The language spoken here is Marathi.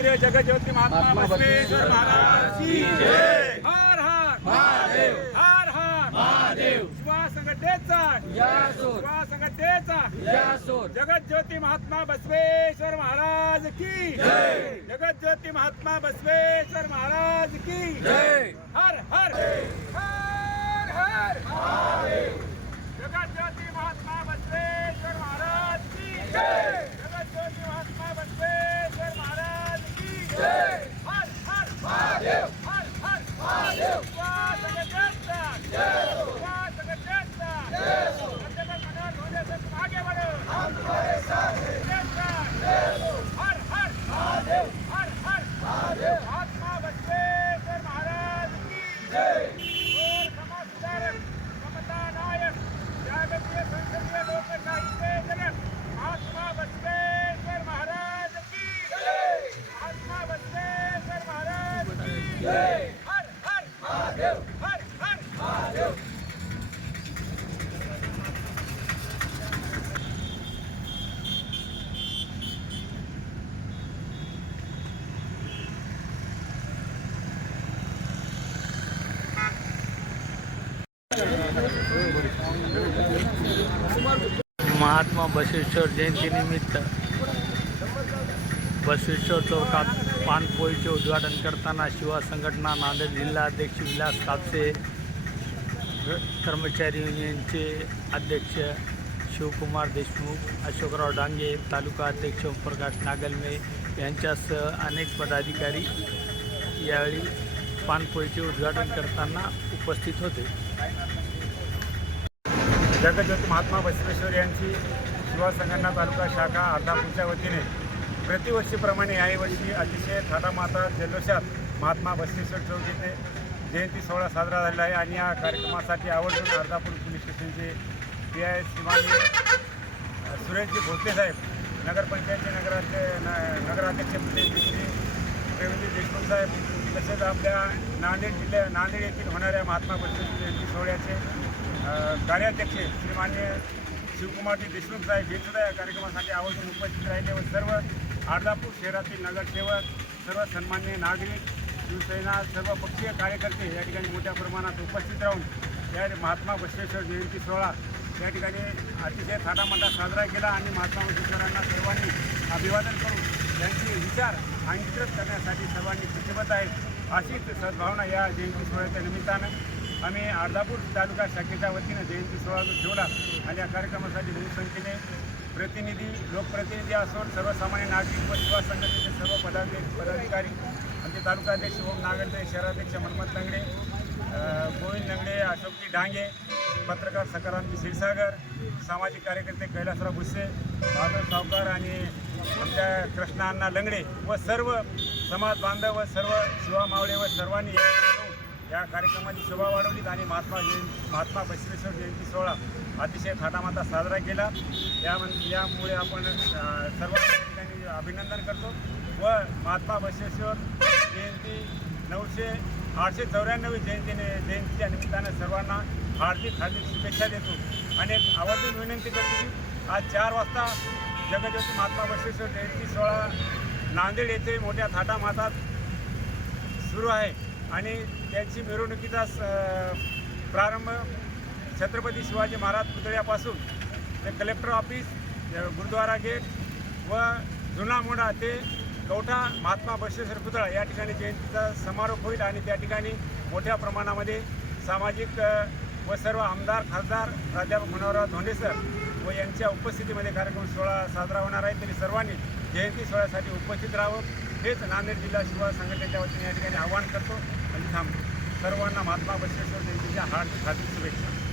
जगज्योती महात्मा बसवेश्वर महाराज की जय. हर हर. महादेव. हर हर. महादेव. शिवा संघटनेचा शिवा संघटनेचा जगज्योती महात्मा बसवेश्वर महाराज की जय. जगज्योती महात्मा बसवेश्वर महाराज की जय हर हर हर हर महादेव जगज्योती महात्मा बसवेश्वर महाराज की जय जगज्योती महात्मा बसवेश्वर महाराज की जय हर हर महादेव हर हर महादेव स्वास गजानन जय स्वास गजानन जय अंधकार मनार होने से तुम आगे बढ़ो हम तुम्हारे साथ हैं हर हर महादेव हर हर महादेव महात्मा बसवेश्वर महाराज की जय और समाज सुधारक समता नायक जागतीय संसदीय लोकशाहीचे जनक महात्मा बसवेश्वर महाराज की जय महात्मा बसवेश्वर महाराज की जय हर हर महादेव हर हर महादेव महात्मा बसवेश्वर जयंतीनिमित्त बसवेश्वर चौकात पानपोळीचे उद्घाटन करताना शिवा संघटना नांदेड जिल्हा अध्यक्ष विलास कापसे कर्मचारी युनियनचे अध्यक्ष शिवकुमार देशमुख अशोकराव डांगे तालुका अध्यक्ष ओमप्रकाश नागलमे यांच्यासह अनेक पदाधिकारी यावेळी पानपोळीचे उद्घाटन करताना उपस्थित होते. जगज्योती महात्मा बसवेश्वर यांची शिवा संघटना तालुका शाखा अर्धापूरच्या वतीने प्रतिवर्षीप्रमाणे याही वर्षी अतिशय थाटामाता जल्लोषात महात्मा बसवेश्वर चौकीचे जयंती सोहळा साजरा झालेला आहे आणि या कार्यक्रमासाठी आवर्जून अर्धापूर पोलीस स्टेशनचे पी आय सीमाने सुरेशजी भोसले साहेब नगरपंचायतचे नगराचे न- नगराध्यक्ष श्री प्रवीणजी देशमुख साहेब तसेच आपल्या नांदेड जिल्ह्या नांदेड येथील होणाऱ्या महात्मा बसवेश्वर जयंती सोहळ्याचे कार्याध्यक्ष श्रीमान्य शिवकुमारजी देशमुख साहेब हेसुद्धा या कार्यक्रमासाठी आवर्जून उपस्थित राहिले व सर्व अर्धापूर शहरातील नगरसेवक सर्व सन्मान्य नागरिक शिवसेना सर्व पक्षीय कार्यकर्ते या ठिकाणी मोठ्या प्रमाणात उपस्थित राहून या महात्मा बसवेश्वर जयंती सोहळा या ठिकाणी अतिशय थाटामाटा साजरा केला आणि महात्मा बसवेश्वरांना सर्वांनी अभिवादन करून त्यांचे विचार अंगीकृत करण्यासाठी सर्वांनी प्रतिबद्ध आहेत. अशीच सद्भावना या जयंती सोहळ्याच्या निमित्तानं आम्ही अर्धापूर तालुका शाखेच्या वतीनं जयंती सोहळा ठेवला आणि या कार्यक्रमासाठी बहुसंख्येने प्रतिनिधी लोकप्रतिनिधी असो सर्वसामान्य नागरिक व युवा संघटनेचे सर्व पदाधिकारी पदाधिकारी आमचे तालुकाध्यक्ष ओम नागरदे शहराध्यक्ष मनमत लंगडे गोविंद लंगडे अशोकजी डांगे पत्रकार सकारांत क्षीरसागर सामाजिक कार्यकर्ते कैलासराव भुसे माधव सावकार आणि आमच्या कृष्णाअण्णा लंगडे व सर्व समाज बांधव व सर्व शिवा मावळे व सर्वांनी या कार्यक्रमाची शोभा वाढवली आणि महात्मा जयंती महात्मा बसवेश्वर जयंती सोहळा अतिशय थाटामाता साजरा केला. या यामुळे आपण सर्व ठिकाणी अभिनंदन करतो व महात्मा बसवेश्वर जयंती नऊशे आठशे चौऱ्याण्णवी जयंतीने जयंतीच्या निमित्तानं सर्वांना हार्दिक हार्दिक शुभेच्छा देतो. आणि एक आवर्जून विनंती करतो की आज चार वाजता जगज्योती महात्मा बसवेश्वर जयंती सोहळा नांदेड येथे मोठ्या थाटामातात सुरू आहे. आणि त्यांची मिरवणुकीचा स- प्रारंभ छत्रपती शिवाजी महाराज पुतळ्यापासून ते कलेक्टर ऑफिस गुरुद्वारा गेट व जुना मोडा ते कवठा महात्मा बसवेश्वर पुतळा या ठिकाणी जयंतीचा समारोप होईल आणि त्या ठिकाणी मोठ्या प्रमाणामध्ये सामाजिक व सर्व आमदार खासदार प्राध्यापक मनोहरराव धोंडे सर व यांच्या उपस्थितीमध्ये कार्यक्रम सोहळा साजरा होणार आहे. तरी सर्वांनी जयंती सोहळ्यासाठी उपस्थित राहावं हेच नांदेड जिल्हा शिवा संघटनेच्या वतीने या ठिकाणी आवाहन करतो आणि थांबतो. सर्वांना महात्मा बसवेश्वर जयंतीच्या हार्दिक हार्दिक शुभेच्छा.